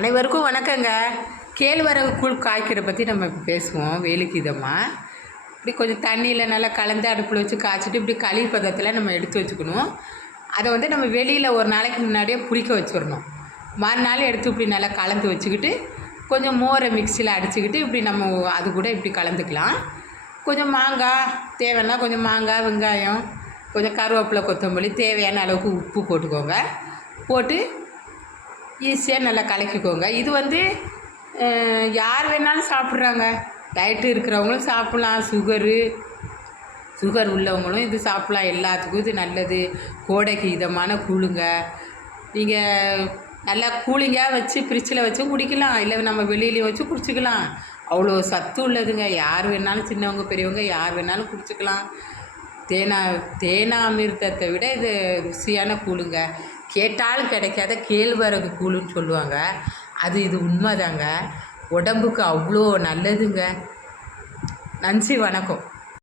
அனைவருக்கும் வணக்கங்க. கேழ்வரகு கூழ் காய்க்கிறத பற்றி நம்ம இப்போ பேசுவோம். வேலுக்கு இதமாக இப்படி கொஞ்சம் தண்ணியில் நல்லா கலந்து அடுப்பில் வச்சு காய்ச்சிட்டு இப்படி களி பதத்தில் நம்ம எடுத்து வச்சுக்கணும். அதை நம்ம வெளியில் ஒரு நாளைக்கு முன்னாடியே புளிக்க வச்சிடணும். மறுநாள் எடுத்து இப்படி நல்லா கலந்து வச்சுக்கிட்டு கொஞ்சம் மோரை மிக்சியில் அடிச்சுக்கிட்டு இப்படி நம்ம அது கூட இப்படி கலந்துக்கலாம். கொஞ்சம் மாங்காய் தேவைன்னா கொஞ்சம் மாங்காய், வெங்காயம், கொஞ்சம் கருவேப்பிலை, கொத்தமல்லி, தேவையான அளவுக்கு உப்பு போட்டுக்கோங்க. போட்டு ஈஸியாக நல்லா கலக்கிக்கோங்க. இது யார் வேணாலும் சாப்பிட்றாங்க. டயட்டு இருக்கிறவங்களும் சாப்பிட்லாம், சுகர் உள்ளவங்களும் இது சாப்பிட்லாம். எல்லாத்துக்கும் இது நல்லது. கோடைக்கு இதமான கூழுங்க. நீங்கள் நல்லா கூலிங்காக வச்சு ஃப்ரிட்ஜில் வச்சு குடிக்கலாம், இல்லை நம்ம வெளியிலையும் வச்சு குடிச்சிக்கலாம். அவ்வளோ சத்து உள்ளதுங்க. யார் வேணாலும், சின்னவங்க பெரியவங்க யார் வேணாலும் குடிச்சிக்கலாம். தேனாமிர்தத்தை விட இது ருசியான கூழுங்க. கேட்டாலும் கிடைக்காத கேழ்வரகு கூழுன்னு சொல்லுவாங்க. இது உண்மைதாங்க. உடம்புக்கு அவ்வளோ நல்லதுங்க. நன்றி, வணக்கம்.